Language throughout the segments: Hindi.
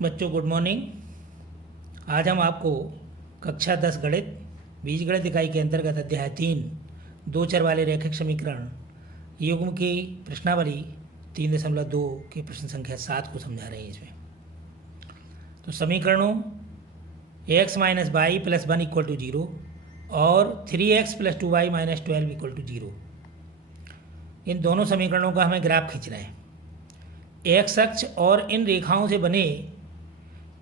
बच्चों गुड मॉर्निंग। आज हम आपको कक्षा 10 गणित बीजगणित इकाई के अंतर्गत अध्याय 3 दो चर वाले रैखिक समीकरण युग्म की प्रश्नावली 3.2 के प्रश्न संख्या 7 को समझा रहे हैं। इसमें तो समीकरणों x minus y plus 1 equal to 0 और 3x plus 2y minus 12 equal to 0, इन दोनों समीकरणों का हमें ग्राफ खींचना है। एक्स अक्ष और इन रेखाओं से बने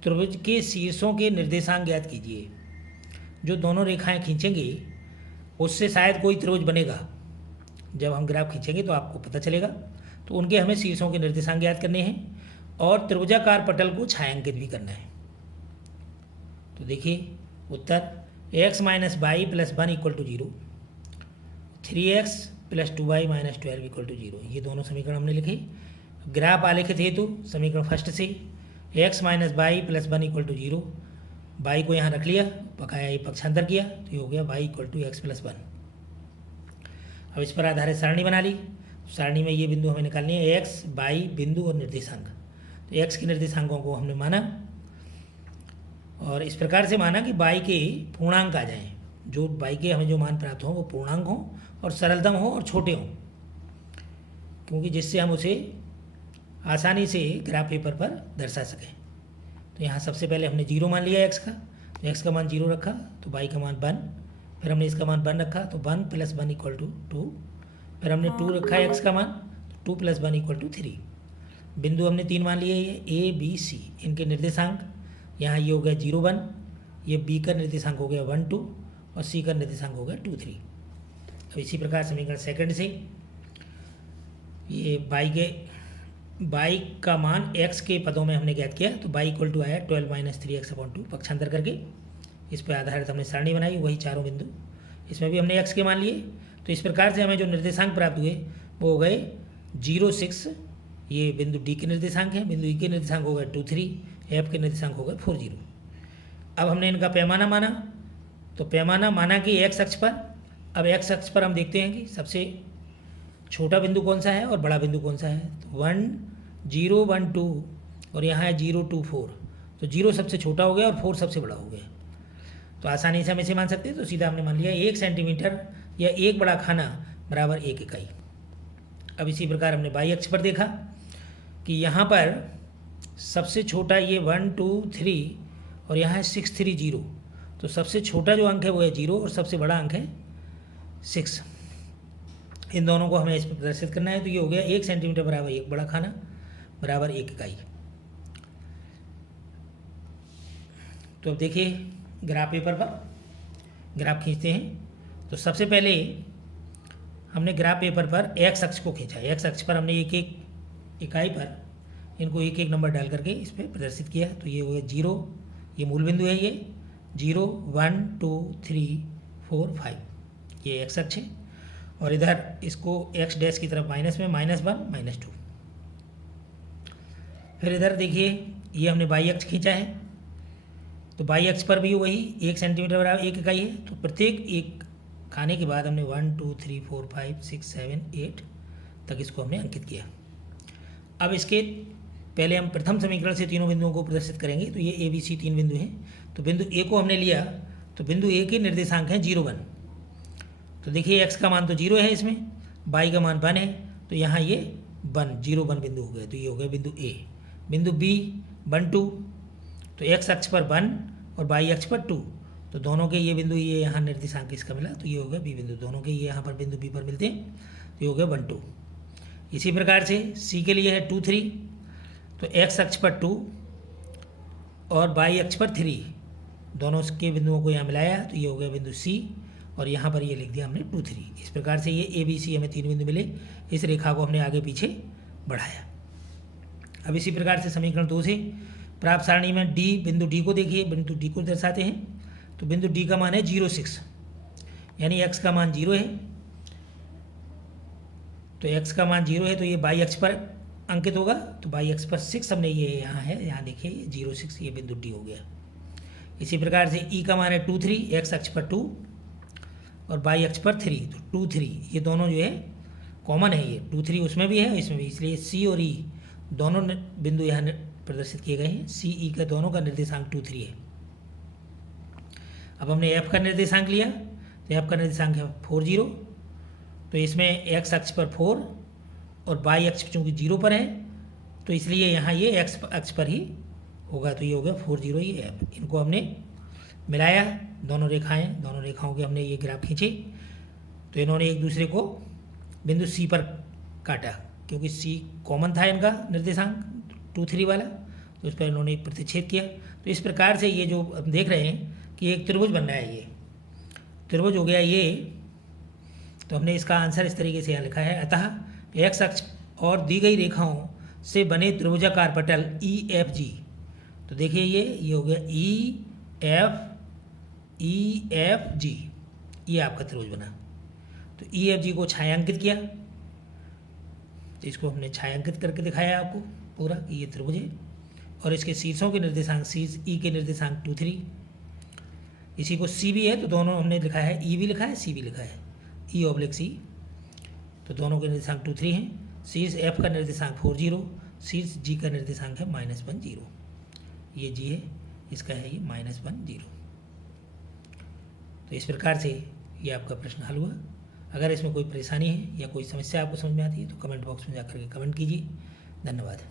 त्रिभुज के शीर्षों के निर्देशांक ज्ञात कीजिए। जो दोनों रेखाएं खींचेंगे उससे शायद कोई त्रिभुज बनेगा। जब हम ग्राफ खींचेंगे तो आपको पता चलेगा। तो उनके हमें शीर्षों के निर्देशांक ज्ञात करने हैं और त्रिभुजाकार पटल को छायांकित भी करना है। तो देखिए उत्तर x minus y plus 1 equal to 0, 3x plus 2y minus 12 equal to 0, ये दोनों समीकरण हमने लिखे। ग्राफ आलेखित हेतु समीकरण फर्स्ट से x minus y plus 1 equal to 0, y को यहाँ रख लिया, बकाया ये पक्षांतर किया तो ये हो गया y equal to x plus 1। अब इस पर आधारित सारणी बना ली। सारणी में ये बिंदु हमें निकालनी है, x, y बिंदु और निर्देशांक। तो x के निर्देशांकों को हमने माना और इस प्रकार से माना कि y के पूर्णांक आ जाएं। जो y के हमें जो मान प्राप्त हों वो पूर्णांक हों और सरलतम हो और छोटे हों, क्योंकि जिससे हम उसे आसानी से ग्राफ पेपर पर दर्शा सकें। तो यहाँ सबसे पहले हमने 0 मान लिया x का, तो x का मान 0 रखा तो y का मान 1, फिर हमने इसका मान 1 रखा तो 1 प्लस 1 इक्वल टू 2, फिर हमने 2 रखा x का मान तो 2 प्लस 1 इक्वल टू 3। बिंदु हमने 3 मान लिए, ये a b c, इनके निर्देशांक यहाँ ये हो गया 0 1, ये b का निर्देशांक हो गया 1 2 और c का निर्देशांक हो गया 2 3। अब इसी प्रकार समीकरण सेकंड से ये y का मान x के पदों में हमने ज्ञात किया तो y इक्वल टू आया 12 माइनस 3x अपॉन 2, पक्षांतर करके इस पर आधारित हमने सारणी बनाई, वही चारों बिंदु। इसमें भी हमने x के मान लिए। तो इस प्रकार से हमें जो निर्देशांक प्राप्त हुए वो हो गए 0 6, ये बिंदु d के निर्देशांक हैं, बिंदु e के निर्देशांक हो गए 2 3, f के निर्देशांक हो गए 4 0। अब हमने इनका पैमाना माना, तो पैमाना माना कि x अक्ष पर। अब x अक्ष पर हम देखते हैं कि सबसे छोटा बिंदु कौन सा है और बड़ा बिंदु कौन सा है। तो 1 0 1 2 और यहाँ है 0 2 4, तो 0 सबसे छोटा हो गया और 4 सबसे बड़ा हो गया। तो आसानी से हम इसे मान सकते हैं। तो सीधा हमने मान लिया 1 सेंटीमीटर या एक बड़ा खाना बराबर 1 इकाई। अब इसी प्रकार हमने y अक्ष पर देखा कि यहाँ पर सबसे छोटा ये 1 2 3 और यहाँ है 6 3 0, तो सबसे छोटा जो अंक है वो है 0 और सबसे बड़ा अंक है 6। इन दोनों को हमें इस पर प्रदर्शित करना है। तो ये हो गया 1 सेंटीमीटर बराबर एक बड़ा खाना बराबर 1 इकाई। तो अब देखिए ग्राफ पेपर पर ग्राफ खींचते हैं। तो सबसे पहले हमने ग्राफ पेपर पर x अक्ष को खींचा। x अक्ष पर हमने एक एक इकाई पर इनको एक एक नंबर डाल करके इस पर प्रदर्शित किया। तो ये हो गया 0, ये मूल बिंदु है, ये 0 1 2 3 4 5, ये x अक्ष है। और इधर इसको x डैश की तरफ माइनस में -1 -2। फिर इधर देखिए ये हमने y अक्ष खींचा है, तो y अक्ष पर भी वही 1 सेंटीमीटर बराबर 1 इकाई है। तो प्रत्येक एक खाने के बाद हमने 1 2 3 4 5 6 7 8 तक इसको हमने अंकित किया। अब इसके पहले हम प्रथम समीकरण से तीनों बिंदुओं को प्रदर्शित करेंगे। तो ये ए बी सी 3 बिंदु हैं। तो बिंदु ए को हमने लिया, तो बिंदु ए के निर्देशांक हैं 0 1। तो देखिए x का मान तो 0 है, इसमें y का मान 1 है, तो यहाँ ये 1 0 1 बिंदु हो गया। तो ये हो गया बिंदु a। बिंदु b 1 2, तो x अक्ष पर 1 और y अक्ष पर 2, तो दोनों के ये बिंदु ये यहाँ निर्देशांक इसका मिला, तो ये हो गया b बिंदु। दोनों के ये यहाँ पर बिंदु b पर मिलते हैं, तो ये हो गया 1 2। इसी प्रकार से c के लिए है 2 3, तो x अक्ष पर 2 और y अक्ष पर 3, दोनों के बिंदुओं को यहाँ मिलाया तो ये हो गया बिंदु c, और यहाँ पर ये लिख दिया हमने 2 3। इस प्रकार से ये ए बी सी हमें 3 बिंदु मिले। इस रेखा को हमने आगे पीछे बढ़ाया। अब इसी प्रकार से समीकरण 2 से प्राप्त सारणी में डी, बिंदु डी को देखिए, बिंदु डी को दर्शाते हैं। तो बिंदु डी का मान है 0 6, यानी x का मान 0 है। तो x का मान 0 है तो ये y अक्ष पर अंकित होगा। तो y अक्ष पर 6 हमने ये यहाँ है, यहाँ देखिए 0 6, ये बिंदु डी हो गया। इसी प्रकार से e का मान है 2 3, x अक्ष पर 2 और y अक्ष पर 3, तो 2 3 ये दोनों जो है कॉमन है, ये 2 3 उसमें भी है इसमें भी, इसलिए c और e दोनों बिंदु यहाँ प्रदर्शित किए गए हैं। सी ई का दोनों का निर्देशांक 2 3 है। अब हमने एफ का निर्देशांक लिया, तो एफ का निर्देशांक है 4 0। तो इसमें एक्स अक्ष पर 4 और वाई अक्ष चूँकि 0 पर है, तो इसलिए यहाँ ये एक्स अक्ष पर ही होगा, तो ये हो गया 4 0 ये एफ। इनको हमने मिलाया, दोनों रेखाओं के हमने ये ग्राफ खींचे, तो इन्होंने एक दूसरे को बिंदु सी पर काटा, क्योंकि सी कॉमन था इनका निर्देशांक 2 3 वाला, तो उस पर इन्होंने एक प्रतिच्छेद किया। तो इस प्रकार से ये जो हम देख रहे हैं कि एक त्रिभुज बन रहा है, ये त्रिभुज हो गया ये। तो हमने इसका आंसर इस तरीके से यहाँ लिखा है, अतः एक्स अक्ष और दी गई रेखाओं से बने त्रिभुजाकार पटल ई एफ जी। तो देखिए ये हो गया ई एफ जी, ये आपका त्रिभुज बना। तो ई एफ जी को छायांकित किया, तो इसको हमने छायांकित करके दिखाया आपको पूरा, ये त्रिभुज है। और इसके शीर्षों के निर्देशांक, शीर्ष ई के निर्देशांक 2 3, इसी को सी भी है, तो दोनों हमने लिखा है, ई भी लिखा है सी भी लिखा है, ई ऑब्लिक सी। तो दोनों के निर्देशांक 2 3 हैं। शीर्ष एफ का निर्देशांक 4 0, शीर्ष जी का निर्देशांक है -1 0। ये जी है, इसका है ये -1 0। तो इस प्रकार से ये आपका प्रश्न हल हुआ। अगर इसमें कोई परेशानी है या कोई समस्या आपको समझ में आती है तो कमेंट बॉक्स में जाकर के कमेंट कीजिए। धन्यवाद।